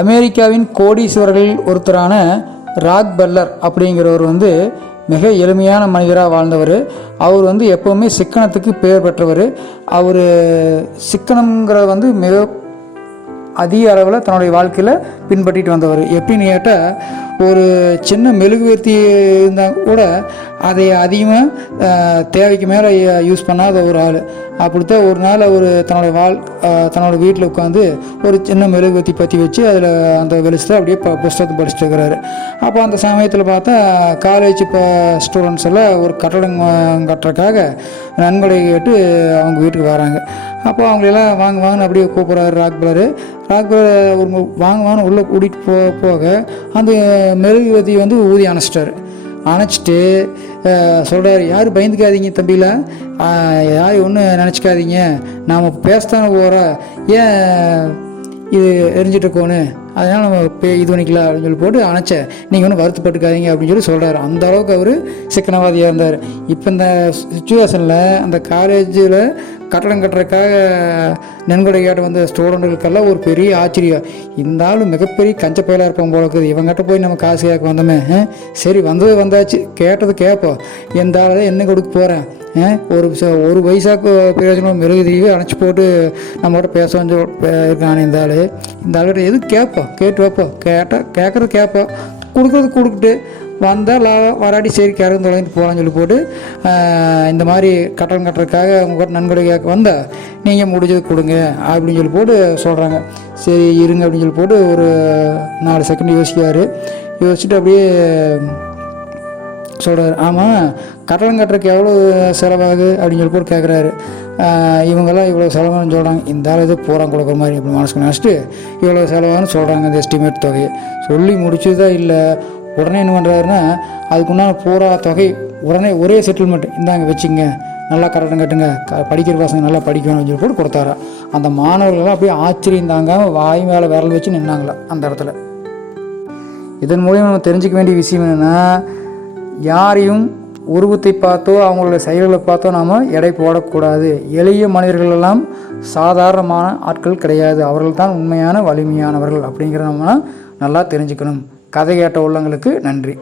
அமெரிக்காவின் கோடீஸ்வரர்களில் ஒருத்தரான ராக் பெல்லர் அப்படிங்கிறவர் வந்து மிக எளிமையான மனிதராக வாழ்ந்தவர். அவர் வந்து எப்போவுமே சிக்கனத்துக்கு பெயர் பெற்றவர். அவர் சிக்கனங்கிற வந்து மிக அதிக அளவில் தன்னுடைய வாழ்க்கையில் பின்பற்றிட்டு வந்தவர். எப்படின்னு கேட்டால் ஒரு சின்ன மெழுகுவர்த்தி இருந்தால் கூட அதை அதிகமாக தேவைக்கு மேலே யூஸ் பண்ணாத ஒரு ஆள். அப்படித்தான் ஒரு நாள் அவர் தன்னோட வாழ் தன்னோட வீட்டில் உட்காந்து ஒரு சின்ன மெழுகுவத்தி பற்றி வச்சு அதில் அந்த வெளிச்சத்தில் அப்படியே ப புஸ்தகத்தை படிச்சுட்டு இருக்கிறாரு. அப்போ அந்த சமயத்தில் பார்த்தா காலேஜ் இப்போ ஸ்டூடெண்ட்ஸ் எல்லாம் ஒரு கட்டடம் கட்டுறதுக்காக நன்கொடை கேட்டு அவங்க வீட்டுக்கு வராங்க. அப்போ அவங்களெல்லாம் வாங்க வாங்கன்னு அப்படியே கூப்பிட்றாரு ராக் பிளரு ராக் பிளர் ஒரு வாங்க வாங்கன்னு உள்ளே கூட்டிகிட்டு போ போக அந்த மெழுகுவத்தி வந்து ஊதி அணைச்சிட்டாரு. அணைச்சிட்டு சொல்கிறாரு யாரும் பயந்துக்காதீங்க தம்பியில் யாரும் ஒன்றும் நினச்சிக்காதீங்க. நாம் பேசத்தானே போகிறோம் ஏன் இது எரிஞ்சிட்ருக்கோன்னு அதனால் நம்ம பே இது பண்ணிக்கலாம் அப்படின்னு சொல்லி போட்டு அணைச்சேன் நீங்கள் ஒன்றும் வருத்தப்பட்டுக்காதீங்க அப்படின்னு சொல்லி சொல்கிறாரு அந்த அளவுக்கு அவர் சிக்கனவாதியாக இருந்தார். இப்போ இந்த சுச்சுவேஷனில் அந்த காலேஜில் கட்டடம் கட்டுறதுக்காக நன்கொடை கேட்ட வந்த ஸ்டூடெண்ட்டுகளுக்கெல்லாம் ஒரு பெரிய ஆச்சரியம். இந்த ஆள் மிகப்பெரிய கஞ்ச பயிலாக இருப்போம் போல இருக்குது. இவங்ககிட்ட போய் நம்ம காசு கேட்க வந்தோமே சரி வந்தது வந்தாச்சு. கேட்டது கேட்போம். எந்த ஆள் என்ன கொடுக்க போகிறேன் ஒரு ஒரு வயசாக்கு பிரயோஜனம் மெழுகுதிரியை அணைச்சி போட்டு நம்மகிட்ட பேச வந்து இருக்கானே இந்த ஆள். இந்த ஆளுகிட்ட எது கேட்போம்? கேட்டு வைப்போம் கேட்டால் கேட்குறது கேட்போம் கொடுக்குறது கொடுக்குட்டு வந்தால் வராடி சரி கறந்து தொலைந்து போகலான்னு சொல்லி போட்டு இந்த மாதிரி கட்டணம் கட்டுறதுக்காக உங்கள்கிட்ட நன்கொடை கேட்க வந்தால் நீங்கள் முடிஞ்சது கொடுங்க அப்படின்னு சொல்லி போட்டு சொல்கிறாங்க சரி இருங்க அப்படின்னு சொல்லி போட்டு ஒரு நாலு செகண்ட் யோசிக்காரு யோசிச்சுட்டு அப்படியே சொல்கிறாரு ஆமாம் கட்டணம் கட்டுறதுக்கு எவ்வளோ செலவாகு அப்படின்னு சொல்லி போட்டு கேட்குறாரு இவங்கெல்லாம் இவ்வளோ செலவானு சொல்கிறாங்க இந்த ஆள் ஏதோ கொடுக்குற மாதிரி இப்படி மனசுக்கு நினச்சிட்டு இவ்வளோ செலவாகுன்னு சொல்கிறாங்க இந்த எஸ்டிமேட் தொகையை. சொல்லி முடிச்சதா இல்லை உடனே என்ன பண்ணுறாருன்னா அதுக்குண்டான பூரா தொகை உடனே ஒரே செட்டில்மெண்ட் இந்தாங்க வச்சுங்க நல்லா கட்டணம் கட்டுங்க. க படிக்கிற பசங்க நல்லா படிக்கணும்னு சொல்லி போட்டு கொடுத்தாரா. அந்த மாணவர்கள்லாம் அப்படியே ஆச்சரியம் தாங்காமல் வாய் மேலே விரல் வச்சு நின்னாங்களா அந்த இடத்துல. இதன் மூலியம் நம்ம தெரிஞ்சுக்க வேண்டிய விஷயம் என்னென்னா யாரையும் உருவத்தை பார்த்தோ அவங்களோட செயல்களை பார்த்தோ நாம் எடை போடக்கூடாது. எளிய மனிதர்களெல்லாம் சாதாரணமான ஆட்கள் கிடையாது. அவர்கள் தான் உண்மையான வலிமையானவர்கள் அப்படிங்கிற நம்ம நல்லா தெரிஞ்சுக்கணும். கதை கேட்ட உள்ளங்களுக்கு நன்றி.